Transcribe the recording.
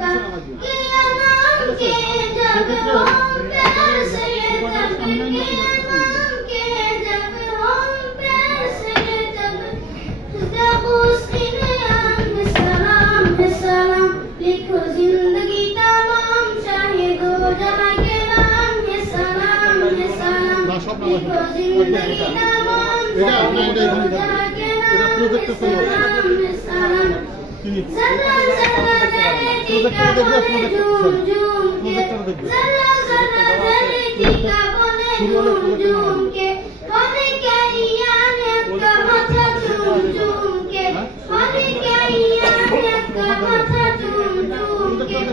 का किया नाम के जब हम प्यार से तब किया नाम के जब हम प्यार से तब खुदा हुस्न आम सलाम लिखो जिंदगी तमाम चाहे दो जहां के नाम है सलाम लिखो जिंदगी तमाम चाहे दो जहां के नाम है सलाम जरा जरा धरती का बने झूम झूम के जरा जरा धरती का बने झूम झूम के बने क्या यानियत का माथा झूम झूम के बने क्या यानियत का माथा झूम झूम के